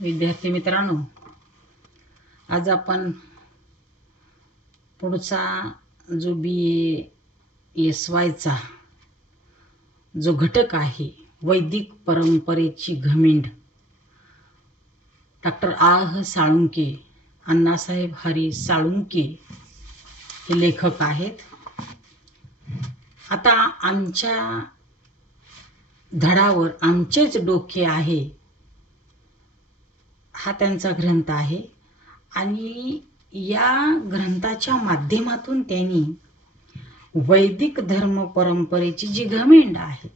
विद्यार्थी मित्रांनो, आज आपण पुढचा जो BA-SYचा जो घटक आहे, वैदिक परंपरेची घमेंड, डॉक्टर आह साळुंके, अण्णासाहेब हरी साळुंके हे लेखक आहेत. आता आमच्या धडावर आमचेच डोके आहे हा त्यांचा ग्रंथ आहे आणि या ग्रंथाच्या माध्यमातून त्यांनी वैदिक धर्म परंपरेची जी घमेंड आहे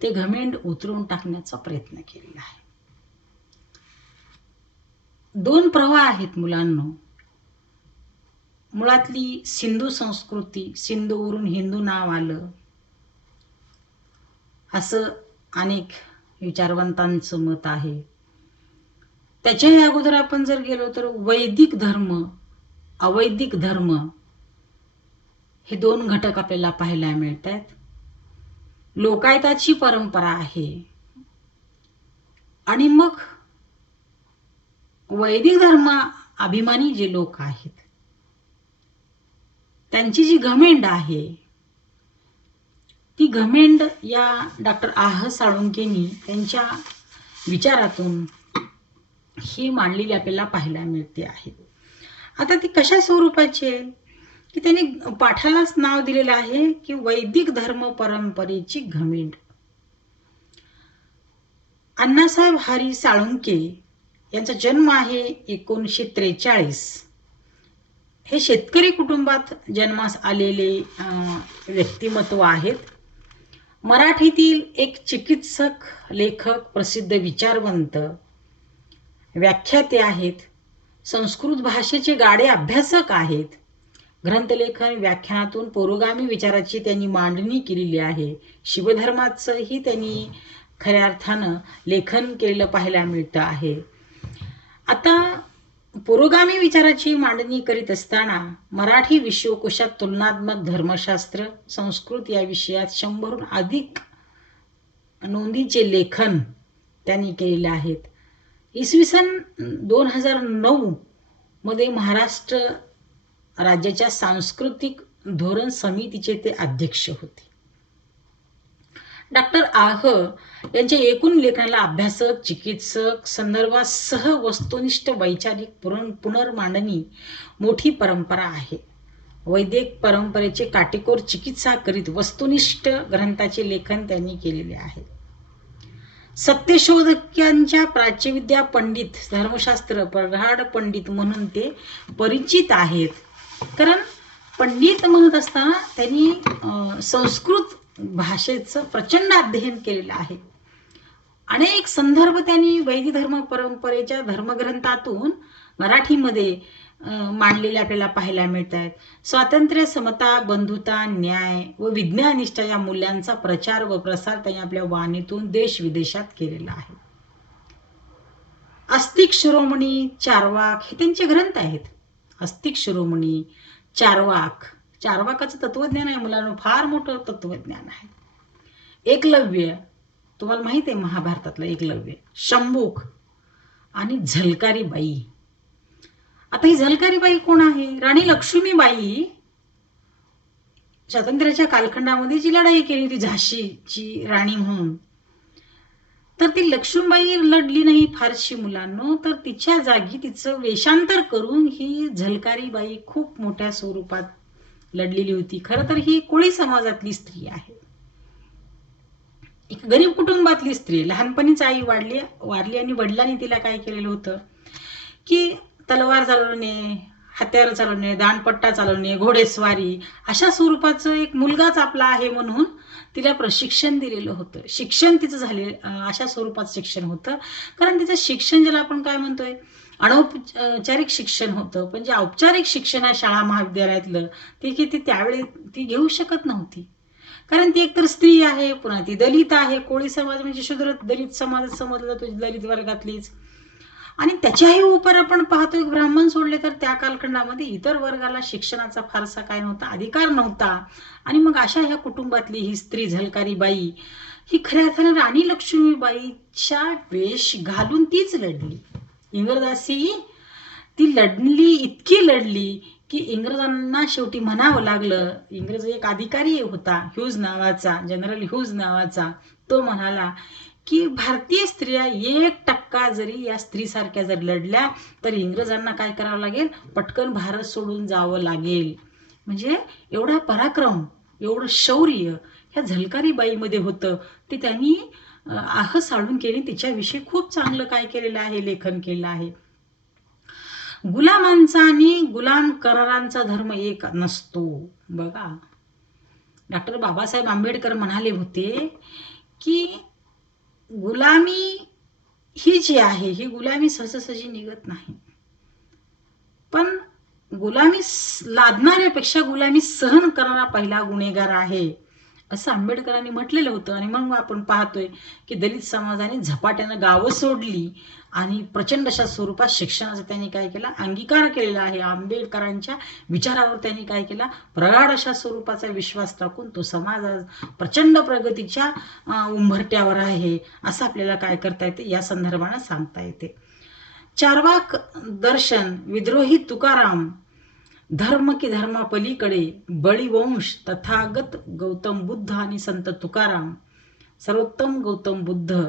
ते घमेंड उतरवून टाकण्याचा प्रयत्न केलेला आहे. दोन प्रवाह आहेत मुलांनो. मुळातली सिंधू संस्कृती, सिंधूवरून हिंदू नाव आलं असं अनेक विचारवंतांचं मत आहे. त्याच्याही अगोदर आपण जर गेलो तर वैदिक धर्म, अवैदिक धर्म हे दोन घटक आपल्याला पाहायला मिळतात. लोकायताची परंपरा आहे आणि मग वैदिक धर्म अभिमानी जे लोक आहेत त्यांची जी घमेंड आहे ती घमेंड या डॉक्टर आह साळुंकेनी त्यांच्या विचारातून ही मांडलेली आपल्याला पाहायला मिळते आहे. आता ती कशा स्वरूपाची आहे की त्यांनी पाठालाच नाव दिलेलं आहे की वैदिक धर्म परंपरेची घमेंड. अण्णासाहेब हरी साळुंके यांचा जन्म आहे 1943. हे शेतकरी कुटुंबात जन्मास आलेले व्यक्तिमत्व आहेत. मराठीतील एक चिकित्सक, लेखक, प्रसिद्ध विचारवंत, व्याख्याते आहेत. संस्कृत भाषेचे गाढे अभ्यासक आहेत. ग्रंथलेखन, व्याख्यानातून पुरोगामी विचाराची त्यांनी मांडणी केलेली आहे. शिवधर्माचंही त्यांनी खऱ्या अर्थानं लेखन केलेलं पाहायला मिळतं आहे. आता पुरोगामी विचाराची मांडणी करीत असताना मराठी विश्वकोशात तुलनात्मक धर्मशास्त्र, संस्कृत या विषयात 100हून अधिक नोंदीचे लेखन त्यांनी केलेले आहेत. इसवी सन 2009 मध्ये महाराष्ट्र राज्याच्या सांस्कृतिक धोरण समितीचे ते अध्यक्ष होते. डॉक्टर आह यांच्या एकूण लेखनाला अभ्यासक, चिकित्सक, संदर्भासह वस्तुनिष्ठ वैचारिक पुनर्मांडणी मोठी परंपरा आहे. वैदिक परंपरेचे काटेकोर चिकित्सा करीत वस्तुनिष्ठ ग्रंथाचे लेखन त्यांनी केलेले आहे. सत्यशोधकांच्या प्राच्यविद्या पंडित, धर्मशास्त्र प्रगाढ पंडित म्हणून ते परिचित आहेत. कारण पंडित म्हणत असताना त्यांनी संस्कृत भाषेचं प्रचंड अध्ययन केलेलं आहे. अनेक संदर्भ त्यांनी वैदिक धर्म परंपरेच्या धर्मग्रंथातून मराठीमध्ये मांडलेले आपल्याला पाहायला मिळतात. स्वातंत्र्य, समता, बंधुता, न्याय व विज्ञानिष्ठ या मूल्यांचा प्रचार व प्रसार त्यांनी आपल्या वाणीतून देश विदेशात केलेला आहे. अस्तिक शिरोमणी, चार्वाक हे त्यांचे ग्रंथ आहेत. अस्तिक शिरोमणी, चार्वाक, चार्वाकाचं तत्वज्ञान आहे मुलांना, फार मोठं तत्वज्ञान आहे. एकलव्य, तुम्हाला माहित आहे महाभारतातलं एकलव्य, शंभूक आणि झलकारी बाई. आता ही झलकारी बाई कोण आहे? राणी लक्ष्मीबाई स्वातंत्र्याच्या कालखंडामध्ये जी लढाई केली होती झाशीची राणी म्हणून, तर ती लक्ष्मीबाई लढली नाही फारशी मुलांनो, तर तिच्या जागी तिचं वेषांतर करून ही झलकारी बाई खूप मोठ्या स्वरूपात लढलेली होती. खरं तर ही कोळी समाजातली स्त्री आहे, एक गरीब कुटुंबातली स्त्री. लहानपणीच आई वारली आणि वडिलांनी तिला काय केलेलं होतं की तलवार चालवणे, हत्यार चालवणे, दांडपट्टा चालवणे, घोडेस्वारी अशा स्वरूपाचं एक मुलगाच आपला आहे म्हणून तिला प्रशिक्षण दिलेलं होतं. शिक्षण तिचं झाले अशा स्वरूपात शिक्षण होतं. कारण तिचं शिक्षण ज्याला आपण काय म्हणतोय अनौपचारिक शिक्षण होतं, पण जे औपचारिक शिक्षण आहे शाळा महाविद्यालयातलं ते त्यावेळी ती घेऊ शकत नव्हती. कारण ती एकतर स्त्री आहे, पुन्हा ती दलित आहे. कोळी समाज म्हणजे शूद्र दलित समाजात समजला जातो, दलित वर्गातलीच. आणि त्याच्याही उपर आपण पाहतोय ब्राह्मण सोडले तर त्या कालखंडामध्ये इतर वर्गाला शिक्षणाचा फारसा काय नव्हता, अधिकार नव्हता. आणि मग अशा ह्या कुटुंबातली ही स्त्री झलकारी बाई ही खऱ्या अर्थानं राणी लक्ष्मीबाईच्या वेश घालून तीच लढली. इंग्रजाशी ती लढली, इतकी लढली की इंग्रजांना शेवटी म्हणावं लागलं. इंग्रज एक अधिकारी होता ह्यूज नावाचा, जनरल ह्यूज नावाचा. तो म्हणाला की भारतीय स्त्रिया 1% जरी या स्त्रीसारख्या जर लढल्या तर इंग्रजांना काय करावं लागेल, पटकन भारत सोडून जावं लागेल. म्हणजे एवढा पराक्रम, एवढं शौर्य ह्या झलकारी बाईमध्ये होतं. ते त्यांनी आह साळुंखेने तिच्याविषयी खूप चांगलं काय केलेलं आहे, लेखन केलं आहे. गुलामांचा आणि गुलाम करारांचा धर्म एक नसतो. बघा, डॉक्टर बाबासाहेब आंबेडकर म्हणाले होते की गुलामी ही जी आहे ही गुलामी सहजासहजी निघत नाही, पण गुलामी लादणाऱ्यापेक्षा गुलामी सहन करणारा पहिला गुन्हेगार आहे, असं आंबेडकरांनी म्हटलेलं होतं. आणि मग आपण पाहतोय की दलित समाजाने झपाट्यानं गावं सोडली आणि प्रचंड अशा स्वरूपात शिक्षणाचा त्यांनी काय केला, अंगीकार केलेला आहे. आंबेडकरांच्या विचारावर त्यांनी काय केला, प्रगाढ अशा स्वरूपाचा विश्वास टाकून तो समाज प्रचंड प्रगतीच्या उंबरट्यावर आहे, असं आपल्याला काय करता येते, या संदर्भाने सांगता येते. चार्वाक दर्शन, विद्रोही तुकाराम, धर्म की धर्मापलीकडे, बळीवंश, तथागत गौतम बुद्ध आणि संत तुकाराम, सर्वोत्तम गौतम बुद्ध,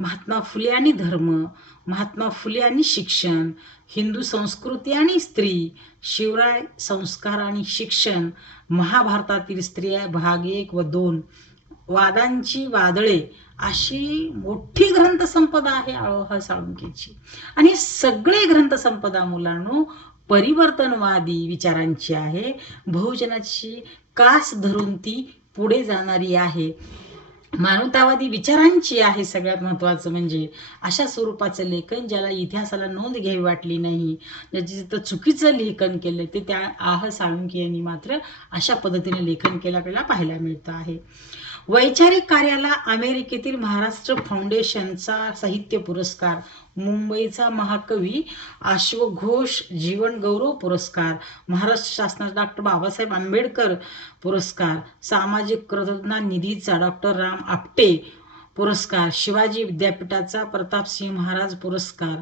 महात्मा फुले आणि धर्म, महात्मा फुले आणि शिक्षण, हिंदू संस्कृती आणि स्त्री, शिवराय संस्कार आणि शिक्षण, महाभारतातील स्त्रिया भाग 1 व 2, वादांची वादळे, अशी मोठी ग्रंथसंपदा आहे आह साळुंखेची. आणि सगळे ग्रंथसंपदा मुलांनो परिवर्तनवादी विचारांची आहे. बहुजनाची कास धरून ती पुढे जाणारी आहे. मानवतावादी विचारांची आहे. सगळ्यात महत्त्वाचं म्हणजे अशा स्वरूपाचं लेखन ज्याला इतिहासाला नोंद घ्यावी वाटली नाही, ज्याचं चुकीचं लेखन केलं, ते त्या आह साळुंखे यांनी मात्र अशा पद्धतीने लेखन केलं आपल्याला पाहायला मिळतं आहे. वैचारिक कार्याला अमेरिकेतील महाराष्ट्र फाउंडेशनचा साहित्य पुरस्कार, मुंबईचा महाकवी अश्वघोष जीवन गौरव पुरस्कार, महाराष्ट्र शासनाचा डॉक्टर बाबासाहेब आंबेडकर पुरस्कार, सामाजिक कृतज्ञता निधीचा डॉक्टर राम आपटे पुरस्कार, शिवाजी विद्यापीठाचा प्रतापसिंह महाराज पुरस्कार,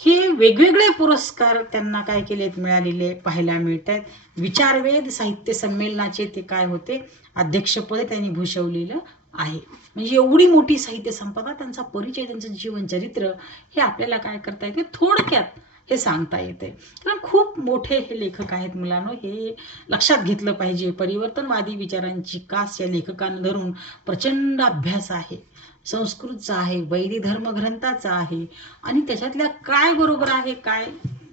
हे वेगवेगळे पुरस्कार त्यांना काय केलेत, मिळालेले पाहायला मिळतात. विचारवेध साहित्य संमेलनाचे ते काय होते, अध्यक्षपद त्यांनी भूषवलेलं आहे. म्हणजे एवढी मोठी साहित्य संपदा, त्यांचा परिचय, त्यांचं जीवन चरित्र हे आपल्याला काय करता येते, थोडक्यात हे सांगता येते. कारण खूप मोठे हे लेखक आहेत मुलांनो, हे लक्षात घेतलं पाहिजे. परिवर्तनवादी विचारांची कास या लेखकांना धरून प्रचंड अभ्यास आहे, संस्कृतचा आहे, वैदिक धर्मग्रंथाचा आहे, आणि त्याच्यातल्या काय बरोबर आहे, काय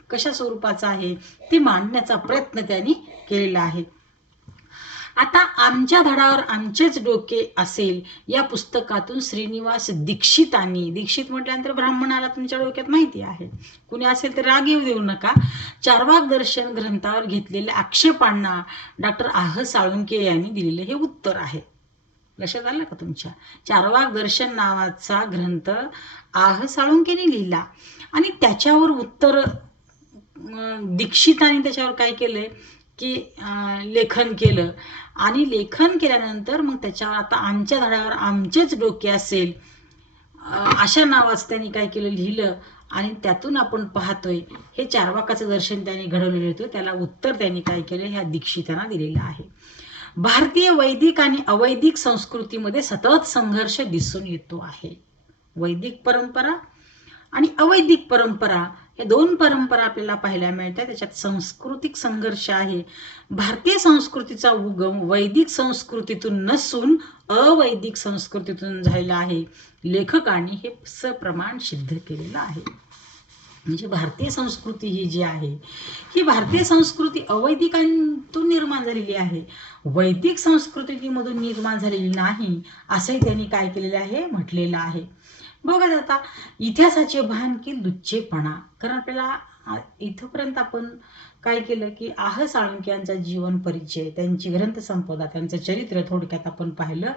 कशा स्वरूपाचा आहे ते मांडण्याचा प्रयत्न त्यांनी केलेला आहे. आता आमच्या धडावर आमचेच डोके असेल या पुस्तकातून श्रीनिवास दीक्षितांनी, दीक्षित म्हटल्यानंतर ब्राह्मणाला तुमच्या डोक्यात माहिती आहे, कुणी असेल तर राग येऊ देऊ नका, चार्वाक दर्शन ग्रंथावर घेतलेल्या आक्षेपांना डॉक्टर आह साळुंखे यांनी दिलेले हे उत्तर आहे. लक्षात आलं का तुमच्या? चार्वाक दर्शन नावाचा ग्रंथ आह साळुंखेने लिहिला आणि त्याच्यावर उत्तर दीक्षितांनी त्याच्यावर काय केलंय की लेखन केलं. आणि लेखन केल्यानंतर मग त्याच्यावर आता आमच्या धड्यावर आमचेच डोके असेल अशा नावाचं त्यांनी काय केलं, लिहिलं. आणि त्यातून आपण पाहतोय हे चार्वाकाचं दर्शन त्यांनी घडवलेलं होतं, त्याला उत्तर त्यांनी काय केलं, ह्या दीक्षितांना दिलेलं आहे. भारतीय वैदिक आणि अवैदिक संस्कृतीमध्ये सतत संघर्ष दिसून येतो आहे. वैदिक परंपरा आणि अवैदिक परंपरा या दोन परंपरा आपल्याला पाहायला मिळतात. त्याच्यात सांस्कृतिक संघर्ष आहे. भारतीय संस्कृतीचा उगम वैदिक संस्कृतीतून नसून अवैदिक संस्कृतीतून झालेला आहे. लेखकांनी हे सप्रमाण सिद्ध केलेलं आहे. म्हणजे भारतीय संस्कृती ही जी आहे ही भारतीय संस्कृती अवैदिकांतून निर्माण झालेली आहे, वैदिक संस्कृतीमधून निर्माण झालेली नाही, असंही त्यांनी काय केलेलं आहे, म्हटलेलं आहे. बघा आता इतिहासाचे भान की लुच्चेपणा. कारण आपल्याला इथपर्यंत आपण काय केलं की आह साळुंखे यांचा जीवन परिचय, त्यांची ग्रंथसंपदा, त्यांचं चरित्र थोडक्यात आपण पाहिलं.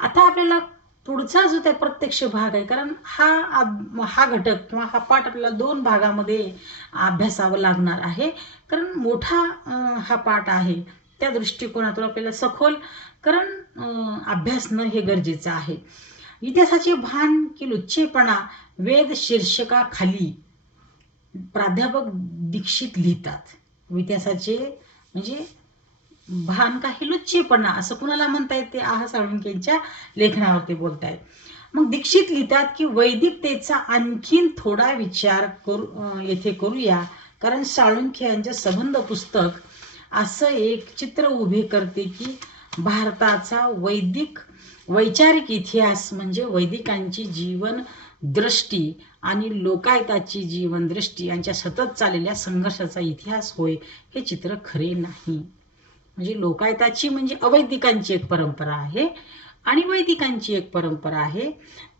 आता आपल्याला पुढचा जो त्या प्रत्यक्ष भाग आहे, कारण हा घटक किंवा हा पाठ आपल्याला 2 भागामध्ये अभ्यासावा लागणार आहे, कारण मोठा हा पाठ आहे. त्या दृष्टिकोनातून आपल्याला सखोलकरण अभ्यासणं हे गरजेचं आहे. इतिहासाचे भान की लुच्चेपणा वेद शीर्षकाखाली प्राध्यापक दीक्षित लिहितात. इतिहासाचे म्हणजे भान का हे लुच्चेपणा असं कुणाला म्हणता येते? साळुंखेंच्या लेखनावरती बोलतायत. मग दीक्षित लिहितात की वैदिकतेचा आणखीन थोडा विचार येथे करूया, कारण साळुंखे यांचे संबंध पुस्तक असं एक चित्र उभे करते की भारताचा वैचारिक इतिहास म्हणजे वैदिकांची जीवन दृष्टी आणि लोकायताची जीवन दृष्टी यांच्या सतत चाललेल्या संघर्षाचा इतिहास होय. हे चित्र खरे नाही. म्हणजे लोकायताची म्हणजे अवैदिकांची एक परंपरा आहे आणि वैदिकांची एक परंपरा आहे.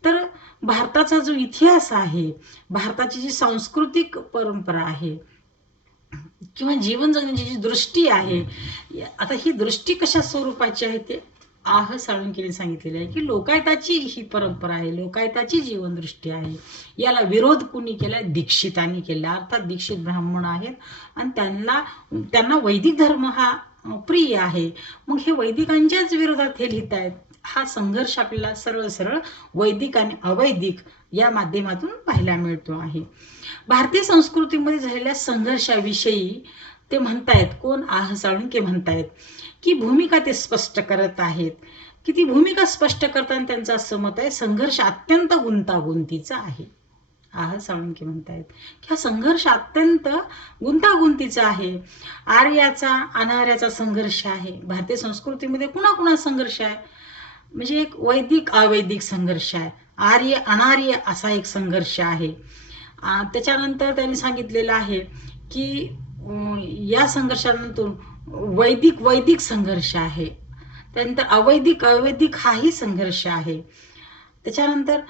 तर भारताचा जो इतिहास आहे, भारताची जी सांस्कृतिक परंपरा आहे किंवा जीवन जगण्याची जी दृष्टी आहे, आता ही दृष्टी कशा स्वरूपाची आहे ते साळुंखेने सांगितलेले आहे की लोकायताची ही परंपरा आहे, लोकायताची जीवनदृष्टी आहे. याला विरोध कुणी केला? दीक्षितांनी केला. अर्थात दीक्षित ब्राह्मण आहेत आणि त्यांना वैदिक धर्म हा प्रिय आहे. मग हे वैदिकांच्याच विरोधात हे लिहित आहेत. हा संघर्ष आपल्याला सरळ सरळ वैदिक आणि अवैदिक या माध्यमातून पाहायला मिळतो आहे. भारतीय संस्कृतीमध्ये झालेल्या संघर्षाविषयी ते म्हणतायत, कोण? साळुंखे म्हणतायत की भूमिका ते स्पष्ट करत आहेत की ती भूमिका स्पष्ट करताना त्यांचं असं मत आहे, संघर्ष अत्यंत गुंतागुंतीचा आहे. साळुंखे म्हणतायत की हा संघर्ष अत्यंत गुंतागुंतीचा आहे. आर्याचा अनार्याचा संघर्ष आहे. भारतीय संस्कृतीमध्ये कुणा संघर्ष आहे? म्हणजे एक वैदिक अवैदिक संघर्ष आहे, आर्य अनार्य असा एक संघर्ष आहे. त्याच्यानंतर त्यांनी सांगितलेलं आहे की या संघर्षानंतर वैदिक संघर्ष आहे. त्यानंतर अवैदिक हाही संघर्ष आहे. त्याच्यानंतर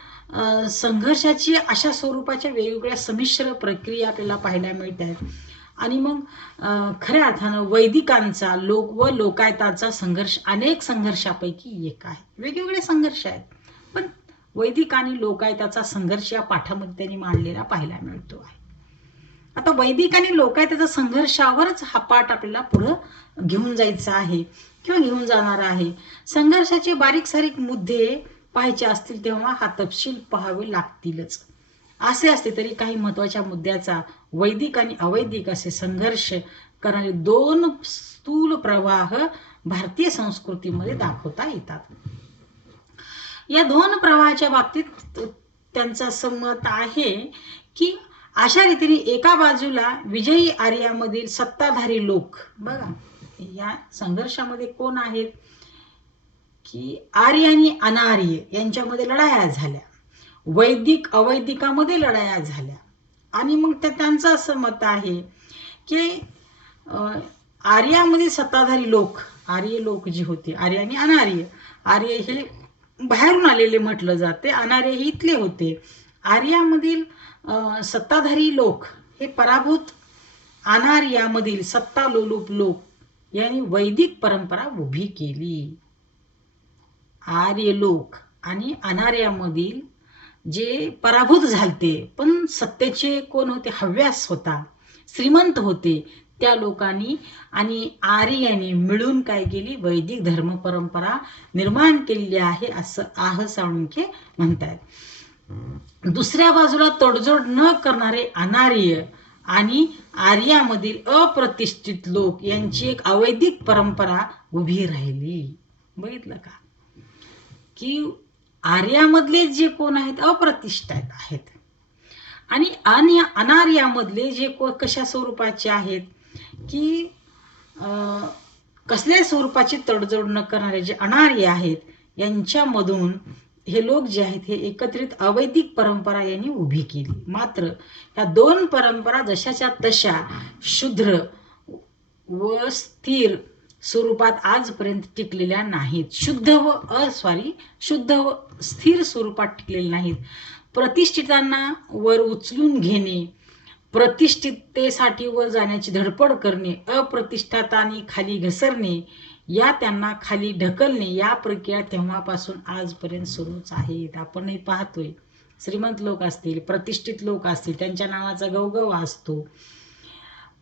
संघर्षाची अशा स्वरूपाच्या वेगवेगळ्या संमिश्र प्रक्रिया आपल्याला पाहायला मिळतात. आणि मग खऱ्या अर्थानं वैदिकांचा व लोकायताचा संघर्ष अनेक संघर्षापैकी एक आहे. वेगवेगळे संघर्ष आहेत, पण वैदिक आणि लोकायताचा संघर्ष या पाठामध्ये त्यांनी मांडलेला पाहायला मिळतो आहे. आता वैदिक आणि लोकायताचा संघर्षावरच हा पाठ आपल्याला पुढं घेऊन जायचा आहे किंवा घेऊन जाणार आहे. संघर्षाचे बारीक सारीक मुद्दे पाहायचे असतील तेव्हा हा तपशील पाहावे लागतीलच. असे असते तरी काही महत्वाच्या मुद्द्याचा वैदिक आणि अवैदिक असे संघर्ष करणारे दोन स्थूल प्रवाह भारतीय संस्कृतीमध्ये दाखवता येतात. या दोन प्रवाहाच्या बाबतीत त्यांचं संमत आहे की अशा रीतीने एका बाजूला विजयी आर्यामधील सत्ताधारी लोक, बघा या संघर्षामध्ये कोण आहेत की आर्य आणि अनार्य यांच्यामध्ये लढाया झाल्या, वैदिक अवैदिकामध्ये लढाया झाल्या. आणि मग त्यांचं असं मत आहे की आर्यामध्ये सत्ताधारी लोक, आर्य लोक जे होते, आर्य आणि अनार्य, आर्य हे बाहेरून आलेले म्हटलं जाते, अनार्य हे इथले होते. आर्यामधील सत्ताधारी लोक हे पराभूत अनार्यामधील सत्तालोलुप लोक यांनी वैदिक परंपरा उभी केली. आर्य लोक आणि अनार्यामधील जे पराभूत झालते पण सत्तेचे कोण होते? हव्यास होता, श्रीमंत होते, त्या लोकांनी आणि आर्यांनी मिळून काय केली? वैदिक धर्म परंपरा निर्माण केलेली आहे असं साळुंखे म्हणतात. दुसऱ्या बाजूला तडजोड न करणारे अनार्य आणि आर्यामधील अप्रतिष्ठित लोक यांची एक अवैदिक परंपरा उभी राहिली. बघितलं का की आर्यामधले जे कोण आहेत अप्रतिष्ठित आहेत आणि अनार्यामधले जे कशा स्वरूपाचे आहेत की कसल्या स्वरूपाची तडजोड न करणारे जे अनार्य आहेत यांच्यामधून हे लोक जे आहेत हे एकत्रित अवैदिक परंपरा यांनी उभी केली. मात्र ह्या दोन परंपरा जशाच्या तशा शुद्र व स्थिर स्वरूपात आजपर्यंत टिकलेल्या नाहीत. शुद्ध व स्थिर स्वरूपात टिकलेल्या नाहीत. प्रतिष्ठितांना वर उचलून घेणे, प्रतिष्ठिततेसाठी वर जाण्याची धडपड करणे, अप्रतिष्ठितांनी खाली घसरणे, या त्यांना खाली ढकलणे, या प्रक्रिया तेव्हापासून आजपर्यंत सुरूच आहेत. आपणही पाहतोय श्रीमंत लोक असतील, प्रतिष्ठित लोक असतील, त्यांच्या नावाचा गवगवा असतो,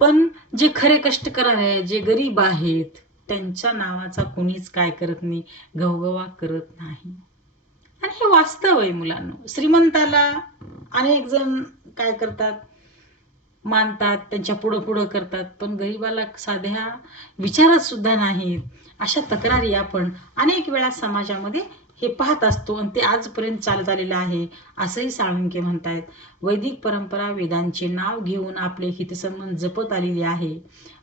पण जे खरे कष्टकरी आहेत, जे गरीब आहेत, त्यांच्या नावाचा कोणीच काय करत नाही, गवगवा करत नाही. आणि हे वास्तव आहे मुलांनो. श्रीमंताला अनेक जण काय करतात, मानतात, त्यांच्या पुढं पुढं करतात, पण गरीबाला साध्या विचारत सुद्धा नाहीत. अशा तक्रारी आपण अनेक वेळा समाजामध्ये हे पाहत असतो आणि ते आजपर्यंत चालत आलेलं आहे, असंही साळुंखे म्हणतायत. वैदिक परंपरा वेदांचे नाव घेऊन आपले हितसंबंध जपत आलेली आहे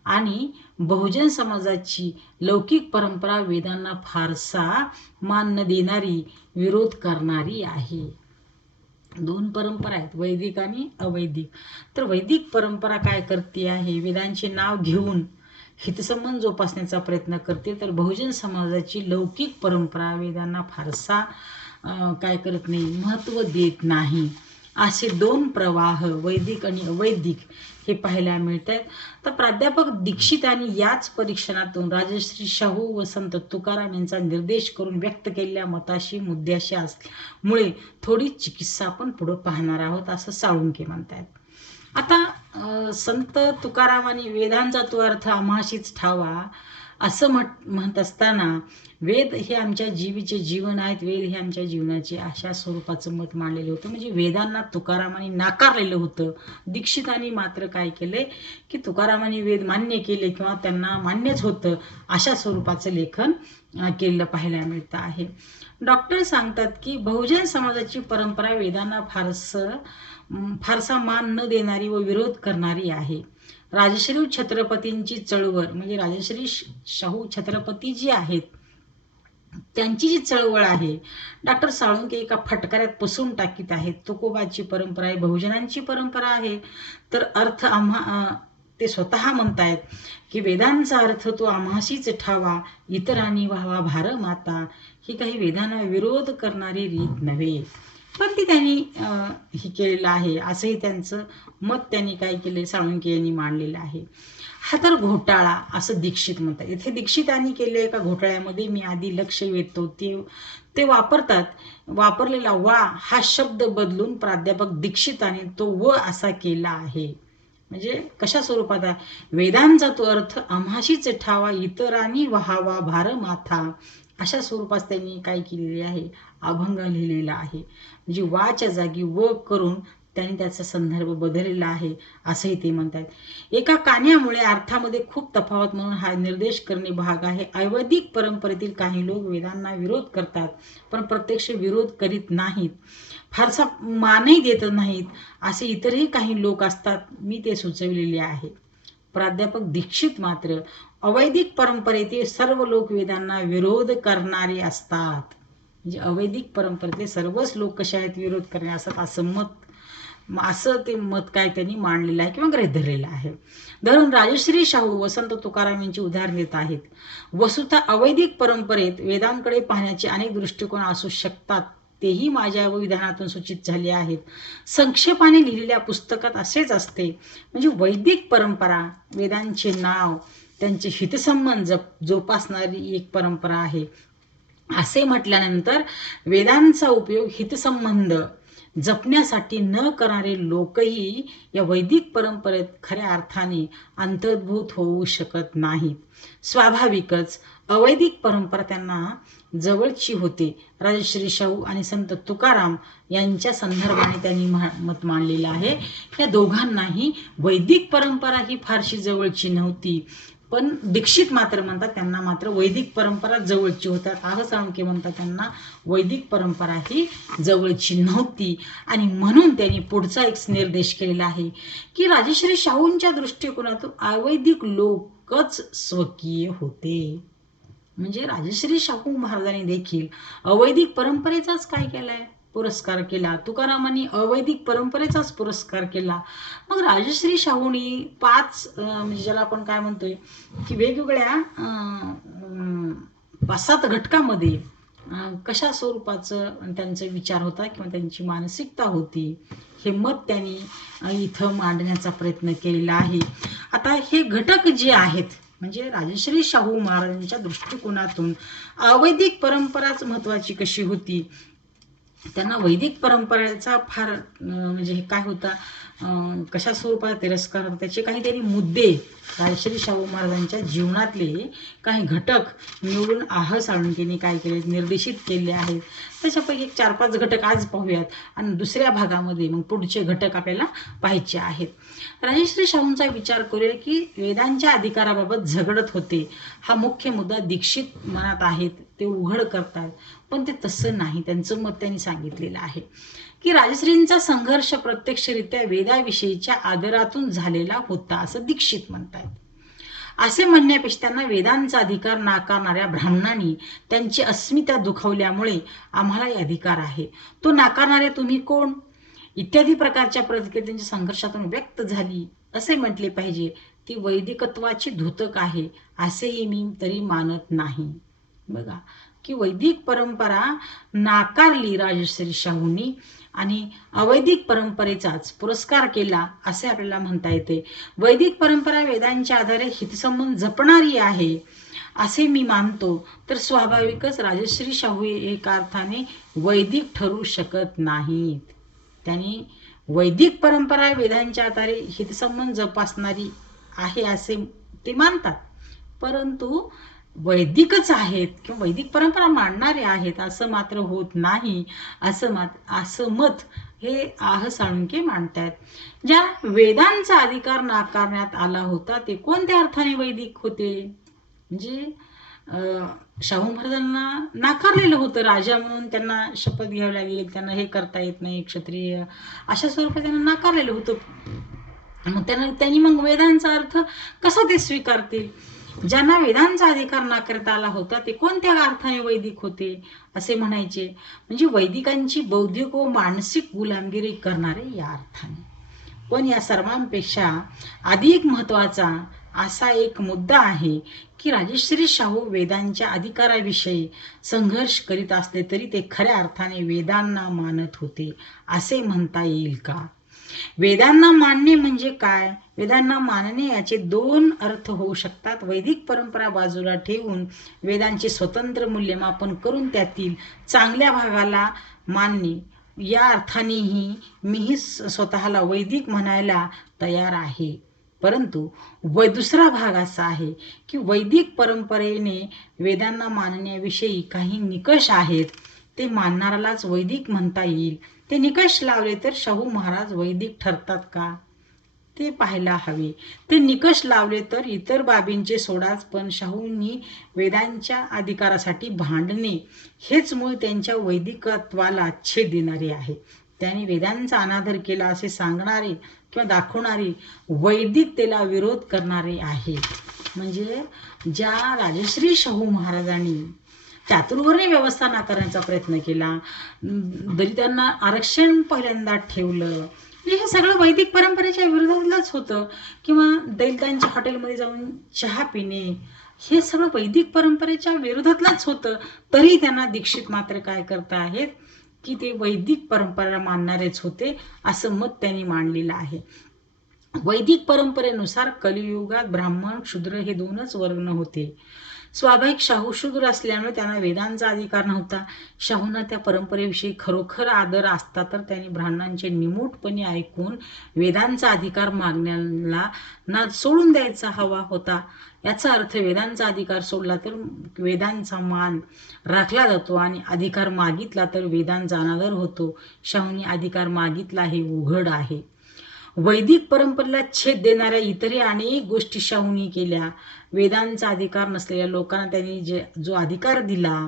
आणि बहुजन समाजाची लौकिक परंपरा वेदांना फारसा मान न देणारी, विरोध करणारी आहे. दोन परंपरा आहेत, वैदिक आणि अवैदिक. तर वैदिक परंपरा काय करते आहे, वेदांचे नाव घेऊन हितसंबंध जोपासण्याचा प्रयत्न करते, तर बहुजन समाजाची लौकिक परंपरा वेदांना फारसा काय करत नाही, महत्त्व देत नाही. असे दोन प्रवाह वैदिक आणि अवैदिक हे पाहायला मिळतात. तर प्राध्यापक दीक्षितांनी याच परीक्षणातून राजश्री शाहू व संत तुकाराम यांचा निर्देश करून व्यक्त केलेल्या मताशी मुद्द्याशी असल्यामुळे थोडी चिकित्सा आपण पुढे पाहणार आहोत, असं साळुंखे म्हणतात. आता संत तुकारामांनी वेदांचा तो अर्थ आम्हाशीच ठावा असं म्हणत असताना, वेद हे आमच्या जीवीचे जीवन आहेत, वेद हे आमच्या जीवनाचे अशा स्वरूपाचं मत मांडलेलं होतं. म्हणजे वेदांना तुकारामांनी नाकारलेलं होतं. दीक्षितांनी मात्र काय केलंय की तुकारामांनी वेद मान्य केले किंवा त्यांना मान्यच होतं अशा स्वरूपाचं लेखन केलेलं पाहायला मिळतं आहे. डॉक्टर सांगतात की बहुजन समाजाची परंपरा वेदांना फारसा मान न देणारी व विरोध करणारी आहे. राजश्री छत्रपतींची चळवळ म्हणजे राजश्री शाहू छत्रपती जी आहेत त्यांची जी चळवळ आहे, डॉक्टर साळुंखे एका फटकाऱ्यात पुसून टाकीत आहेत. तुकोबाची परंपरा आहे, बहुजनांची परंपरा आहे. तर अर्थ ते स्वतः म्हणतायत की वेदांचा अर्थ तो आम्हाशीच ठावा, इतरांनी व्हावा भार माता, ही काही वेदांना विरोध करणारी रीत नव्हे, पण ती त्यांनी हे केलेलं आहे, असंही त्यांचं मत त्यांनी काय केले, साळुंखे यांनी मांडलेलं आहे. हा तर घोटाळा असं दीक्षित म्हणतात. इथे दीक्षितांनी केले एका घोटाळ्यामध्ये मी आधी लक्ष वेधतो ते वापरलेला वा हा शब्द बदलून प्राध्यापक दीक्षितांनी तो व असा केला आहे. म्हणजे कशा स्वरूपात आहे, वेदांचा तो अर्थ आम्हाशीच ठावा, इतरांनी व्हावा भार माथा, अशा स्वरूपात त्यांनी काय केलेले आहे, अभंग लिहिलेला आहे. म्हणजे वाच्या जागी व करून त्यांनी त्याचा संदर्भ बदललेला आहे असंही ते म्हणतात. एका कान्यामुळे अर्थामध्ये खूप तफावत म्हणून हा निर्देश करणे भाग आहे. अवैदिक परंपरेतील काही लोक वेदांना विरोध करतात पण प्रत्यक्ष विरोध करीत नाहीत, फारसा मानही देत नाहीत, असे इतरही काही लोक असतात, मी ते सुचविलेले आहे. प्राध्यापक दीक्षित मात्र अवैदिक परंपरेतील सर्व लोक वेदांना विरोध करणारे असतात. म्हणजे अवैदिक परंपरेतले सर्वच लोक कशा आहेत, विरोध करणारे असतात, असं ते मत काय त्यांनी मांडलेलं आहे किंवा गृहीत धरलेलं आहे. धरून राजश्री शाहू वसंत तुकाराम यांची उदाहरण देत आहेत. वस्तुतः अवैदिक परंपरेत वेदांकडे पाहण्याचे अनेक दृष्टिकोन असू शकतात, तेही माझ्या विधानातून सूचित झाले आहेत. संक्षेपाने लिहिलेल्या पुस्तकात असेच असते. म्हणजे वैदिक परंपरा वेदांचे नाव, त्यांचे हितसंबंध जोपासणारी एक परंपरा आहे. असे म्हटल्यानंतर वेदांचा उपयोग हितसंबंध जपण्यासाठी न करणारे लोकही या वैदिक परंपरेत खऱ्या अर्थाने अंतर्भूत होऊ शकत नाहीत. स्वाभाविकच अवैदिक परंपरा त्यांना जवळची होते. राजश्री शाहू आणि संत तुकाराम यांच्या संदर्भाने त्यांनी मत मांडलेलं आहे. या दोघांनाही वैदिक परंपरा ही फारशी जवळची नव्हती, पण दीक्षित मात्र म्हणतात त्यांना मात्र वैदिक परंपरा जवळची होतात. असं साळुंखे म्हणतात त्यांना वैदिक परंपरा ही जवळची नव्हती आणि म्हणून त्यांनी पुढचा एक निर्देश केलेला आहे की राजश्री शाहूंच्या दृष्टिकोनातून अवैदिक लोकच स्वकीय होते. म्हणजे राजश्री शाहू महाराजांनी देखील अवैदिक परंपरेचाच काय केलाय, पुरस्कार केला. तुकारामांनी अवैदिक परंपरेचाच पुरस्कार केला. मग राजश्री शाहूंनी 5 म्हणजे ज्याला आपण काय म्हणतोय की वेगवेगळ्या 5-7 घटकामध्ये कशा स्वरूपाचं त्यांचा विचार होता किंवा त्यांची मानसिकता होती, हे मत त्यांनी इथं मांडण्याचा प्रयत्न केलेला आहे. आता हे घटक जे आहेत, म्हणजे राजश्री शाहू महाराजांच्या दृष्टिकोनातून अवैदिक परंपराच महत्त्वाची कशी होती, त्यांना वैदिक परंपरेचा फार म्हणजे काय होता, कशा स्वरूपात तिरस्कार होता, त्याचे काही त्यांनी मुद्दे राजश्री शाहू महाराजांच्या जीवनातले काही घटक निवडून साळुंखेंनी काय केले, निर्देशित केले आहेत. त्याच्यापैकी 4-5 घटक आज पाहूयात आणि दुसऱ्या भागामध्ये मग पुढचे घटक आपल्याला पाहायचे आहेत. राजश्री शाहूंचा विचार करूया की वेदांच्या अधिकाराबाबत झगडत होते. हा मुख्य मुद्दा दीक्षित मनात आहेत, ते उघड करतात. पण ते तसं नाही. त्यांचं मत त्यांनी सांगितलेलं आहे की राजश्रींचा संघर्ष प्रत्यक्षरित्या वेदाविषयीच्या आदरातून झालेला होता असं दीक्षित म्हणतात. असे म्हणण्यापेक्षा त्यांना वेदांचा अधिकार नाकारणाऱ्या ब्राह्मणांनी त्यांची अस्मिता दुखावल्यामुळे आम्हालाही अधिकार आहे, तो नाकारणारे तुम्ही कोण, इत्यादी प्रकारच्या प्रतिक्रिया त्यांच्या संघर्षातून व्यक्त झाली असे म्हटले पाहिजे. ती वैदिकत्वाची धुतक आहे असेही मी तरी मानत नाही. बघा की वैदिक परंपरा नाकारली राजश्री शाहूंनी आणि अवैदिक परंपरेचाच पुरस्कार केला असे आपल्याला म्हणता येते. वैदिक परंपरा वेदांच्या आधारे हितसंबंध जपणारी आहे असे मी मानतो, तर स्वाभाविकच राजश्री शाहू एका अर्थाने वैदिक ठरू शकत नाहीत. त्यांनी वैदिक परंपरा वेदांच्या आधारे हितसंबंध जपासणारी आहे असे ते मानतात, परंतु वैदिकच आहेत किंवा वैदिक परंपरा मांडणारे आहेत असं मात्र होत नाही, असं मत हे साळुंखे मांडतात. ज्या वेदांचा अधिकार नाकारण्यात आला होता ते कोणत्या अर्थाने वैदिक होते, म्हणजे शाहू महाराजांना नाकारलेलं होतं. राजा म्हणून त्यांना शपथ घ्यावी लागेल, त्यांना हे करता येत नाही, क्षत्रिय अशा स्वरूपात त्यांना नाकारलेलं होतं. मग त्यांनी मग वेदांचा अर्थ कसा ते स्वीकारतील. ज्यांना वेदांचा अधिकार नाकारता आला होता ते कोणत्या अर्थाने वैदिक होते असे म्हणायचे, म्हणजे वैदिकांची बौद्धिक व मानसिक गुलामगिरी करणारे या अर्थाने. पण या सर्वांपेक्षा अधिक महत्वाचा असा एक मुद्दा आहे की राजश्री शाहू वेदांच्या अधिकाराविषयी संघर्ष करीत असले तरी ते खऱ्या अर्थाने वेदांना मानत होते असे म्हणता येईल का. वेदांना मानणे म्हणजे काय, वेदांना मानणे याचे 2 अर्थ होऊ शकतात. वैदिक परंपरा बाजूला ठेवून वेदांचे स्वतंत्र मूल्यमापन करून त्यातील चांगल्या भागाला मानणे, या अर्थानेही मीही स्वतःला वैदिक म्हणायला तयार आहे. परंतु दुसरा भाग असा आहे की वैदिक परंपरेने वेदांना मानण्याविषयी काही निकष आहेत, ते मानणारालाच वैदिक म्हणता येईल. ते निकष लावले तर शाहू महाराज वैदिक ठरतात का ते पाहायला हवे. ते निकष लावले तर इतर बाबींचे सोडाच, पण शाहूंनी वेदांच्या अधिकारासाठी भांडणे हेच मूळ त्यांच्या वैदिकत्वाला छेद देणारे आहे. त्यांनी वेदांचा अनादर केला असे सांगणारे किंवा दाखवणारे वैदिकतेला विरोध करणारे आहे. म्हणजे ज्या राजश्री शाहू महाराजांनी चातुर्वर्ण्य व्यवस्था नाकारण्याचा प्रयत्न केला, दलितांना आरक्षण पहिल्यांदा ठेवलं, म्हणजे हे सगळं वैदिक परंपरेच्या विरोधातलंच होतं. किंवा दलितांच्या हॉटेलमध्ये जाऊन चहा पिणे हे सगळं वैदिक परंपरेच्या विरोधातलंच होतं. तरी त्यांना दीक्षित मात्र काय करता आहेत की ते वैदिक परंपरा मानणारेच होते असं मत त्यांनी मांडलेलं आहे. वैदिक परंपरेनुसार कलियुगात ब्राह्मण शूद्र हे 2च वर्ण होते. स्वाभाविक शाहू शूद्र असल्यामुळे त्यांना वेदांचा अधिकार नव्हता. शाहूंना त्या परंपरेविषयी खरोखर आदर असता तर त्यांनी ब्राह्मणांचे निमूटपणे ऐकून वेदांचा अधिकार मागण्याला ना सोडून द्यायचा हवा होता. याचा अर्थ वेदांचा अधिकार सोडला तर वेदांचा मान राखला जातो आणि अधिकार मागितला तर वेदांचा अनादर होतो. शाहूंनी अधिकार मागितला हे उघड आहे. वैदिक परंपरेला छेद देणाऱ्या इतरही अनेक गोष्टी शाहूंनी केल्या. वेदांचा अधिकार नसलेल्या लोकांना त्यांनी जो अधिकार दिला,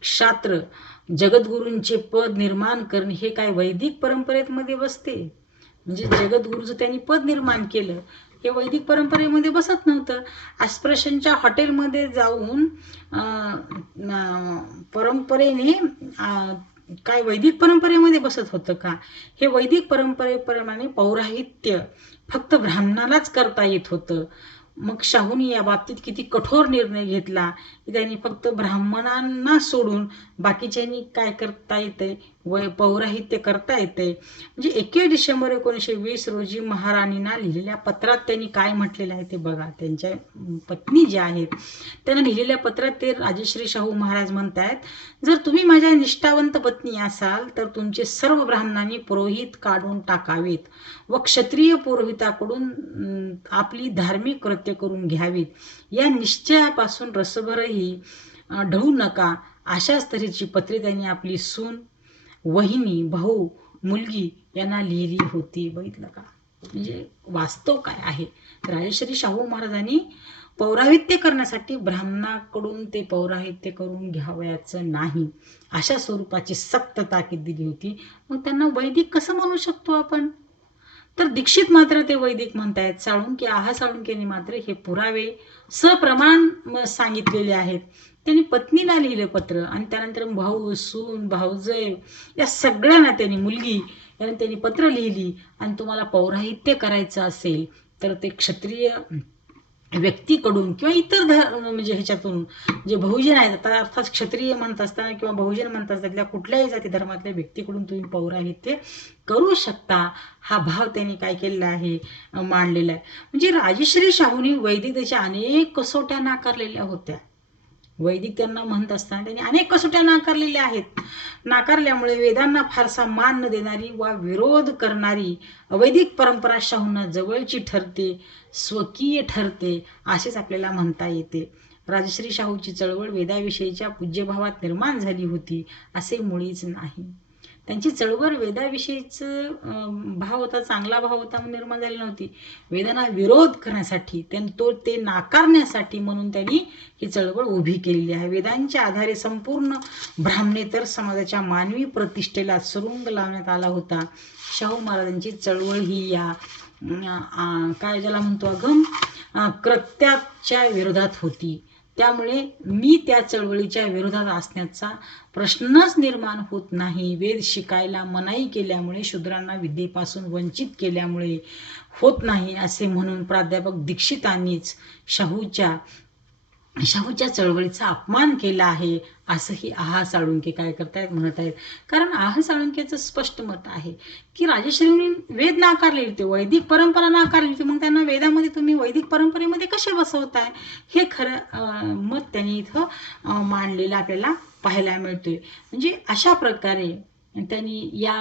क्षात्र जगद्गुरूंचे पद निर्माण करणे, हे काय वैदिक परंपरेमध्ये बसते. म्हणजे जगद्गुरूचं त्यांनी पद निर्माण केलं, हे वैदिक परंपरेमध्ये बसत नव्हतं. अस्पृश्यांच्या हॉटेलमध्ये जाऊन परंपरेने काय वैदिक परंपरेमध्ये बसत होतं का. हे वैदिक परंपरेप्रमाणे पौराहित्य फक्त ब्राह्मणालाच करता येत होतं. मग शाहूंनी या बाबतीत किती कठोर निर्णय घेतला की त्यांनी फक्त ब्राह्मणांना सोडून बाकीच्यांनी काय करता येते पौराहित्य करता येते. म्हणजे 21 डिसेंबर 1920 रोजी महाराणींना लिहिलेल्या पत्रात त्यांनी काय म्हटलेलं आहे ते बघा. त्यांच्या पत्नी ज्या आहेत त्यांना लिहिलेल्या पत्रात ते राजश्री शाहू महाराज म्हणतायत, जर तुम्ही माझ्या निष्ठावंत पत्नी असाल तर तुमचे सर्व ब्राह्मणांनी पुरोहित काढून टाकावेत व क्षत्रिय पुरोहिताकडून आपली धार्मिक कृत्य करून घ्यावीत. या निश्चयापासून रसभरही ढळू नका. अशाच तऱ्हेची पत्रे त्यांनी आपली सून, वहिनी, भाऊ, मुलगी यांना लिहिली होती. बघितलं का, म्हणजे वास्तव काय आहे. राजश्री शाहू महाराजांनी पौराहित्य करण्यासाठी ब्राह्मणाकडून ते पौराहित्य करून घ्यावयाचं नाही अशा स्वरूपाची सक्त ताकीद दिली होती. मग त्यांना वैदिक कसं म्हणू शकतो आपण? तर दीक्षित मात्र ते वैदिक म्हणतायत. साळुंके, आहा साळुंकेने मात्र हे पुरावे सप्रमाण सांगितलेले आहेत. त्यांनी पत्नीला लिहिलं पत्र आणि त्यानंतर भाऊ, सून, भाऊजय या सगळ्यांना त्यांनी, मुलगी यांना त्यांनी पत्र लिहिली. आणि तुम्हाला पौराहित्य करायचं असेल तर ते क्षत्रिय व्यक्तीकडून किंवा इतर म्हणजे ह्याच्यातून जे बहुजन आहेत, आता अर्थात क्षत्रिय म्हणत असताना किंवा बहुजन म्हणत असताना कुठल्याही जाती धर्मातल्या व्यक्तीकडून तुम्ही पौराहित्य करू शकता, हा भाव त्यांनी काय केलेला आहे, मांडलेला आहे. म्हणजे राजश्री शाहूंनी वैदिकतेच्या अनेक कसोट्या नाकारलेल्या होत्या. वैदिक त्यांना म्हणत असताना त्यांनी अनेक कसोट्या नाकारलेल्या आहेत. नाकारल्यामुळे वेदांना फारसा मान न देणारी वा विरोध करणारी अवैदिक परंपरा शाहूंना जवळची ठरते, स्वकीय ठरते असेच आपल्याला म्हणता येते. राजश्री शाहूची चळवळ वेदाविषयीच्या पूज्यभावात निर्माण झाली होती असे मुळीच नाही. त्यांची चळवळ वेदाविषयीचं भाव होता, चांगला भाव होता म्हणून निर्माण झाली नव्हती. वेदांना विरोध करण्यासाठी, ते नाकारण्यासाठी म्हणून त्यांनी ही चळवळ उभी केलेली आहे. वेदांच्या आधारे संपूर्ण ब्राह्मणेतर समाजाच्या मानवी प्रतिष्ठेला सुरुंग लावण्यात आला होता. शाहू महाराजांची चळवळ ही या काय ज्याला म्हणतो अगम कृत्याच्या विरोधात होती. त्यामुळे मी त्या चळवळीच्या विरोधात असण्याचा प्रश्नच निर्माण होत नाही. वेद शिकायला मनाई केल्यामुळे, शूद्रांना विद्येपासून वंचित केल्यामुळे होत नाही असे म्हणून प्राध्यापक दीक्षितांनीच शाहूच्या चळवळीचा अपमान केला आहे असंही आहा साळुंके काय करतायत, म्हणत आहेत. कारण आहा साळुंकेचं स्पष्ट मत आहे की राजश्रींनी वेद नाकारले होते, वैदिक परंपरा नाकारली होती, मग त्यांना वेदामध्ये तुम्ही वैदिक परंपरेमध्ये कसे बसवताय, हे खरं मत त्यांनी इथं मांडलेलं आपल्याला पाहायला मिळतोय. म्हणजे अशा प्रकारे त्यांनी या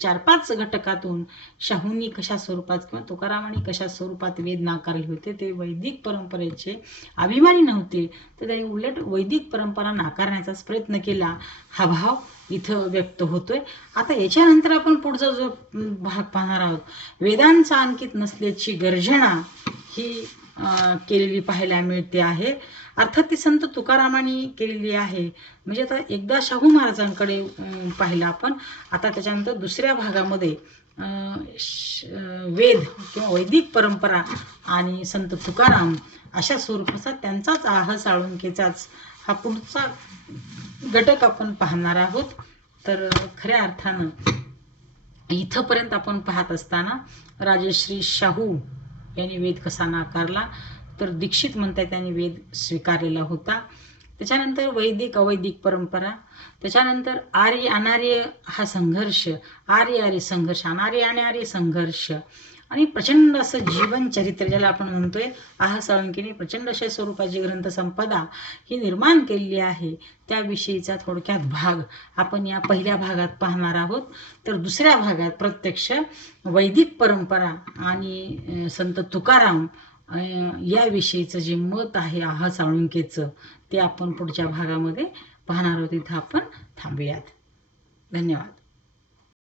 4-5 घटकातून शाहूंनी कशा स्वरूपात किंवा तुकारामांनी कशा स्वरूपात वेद नाकारले होते, ते वैदिक परंपरेचे अभिमानी नव्हते, तर त्यांनी उलट वैदिक परंपरा नाकारण्याचाच प्रयत्न केला, हा भाव इथं व्यक्त होतोय. आता याच्यानंतर आपण पुढचा जो भाग पाहणार आहोत, वेदांचा अंकित नसल्याची गर्जना ही केलेली पाहायला मिळते आहे. अर्थात ती संत तुकारामांनी केलेली आहे. म्हणजे आता एकदा शाहू महाराजांकडे पाहिलं आपण, आता त्याच्यानंतर दुसऱ्या भागामध्ये वेद किंवा वैदिक परंपरा आणि संत तुकाराम अशा स्वरूपाचा त्यांचाच आहा साळुंकेचाच हा पुढचा घटक आपण पाहणार आहोत. तर खऱ्या अर्थानं इथंपर्यंत आपण पाहत असताना राजश्री शाहू यांनी वेद कसा नाकारला, तर दीक्षित म्हणतात त्यांनी वेद स्वीकारलेला होता. त्याच्यानंतर वैदिक अवैदिक परंपरा, त्याच्यानंतर आर्य अनार्य हा संघर्ष, आर्य संघर्ष, अनार्य आणि आर्य संघर्ष, आणि प्रचंड असं जीवन चरित्र ज्याला आपण म्हणतोय, आहा साळुंकेने प्रचंड अशा स्वरूपाची ग्रंथसंपदा ही निर्माण केलेली आहे. त्याविषयीचा थोडक्यात भाग आपण या पहिल्या भागात पाहणार आहोत. तर दुसऱ्या भागात प्रत्यक्ष वैदिक परंपरा आणि संत तुकाराम याविषयीचं जे मत आहे आहा साळुंकेचं, ते आपण पुढच्या भागामध्ये पाहणार आहोत. इथं आपण थांबूयात. धन्यवाद.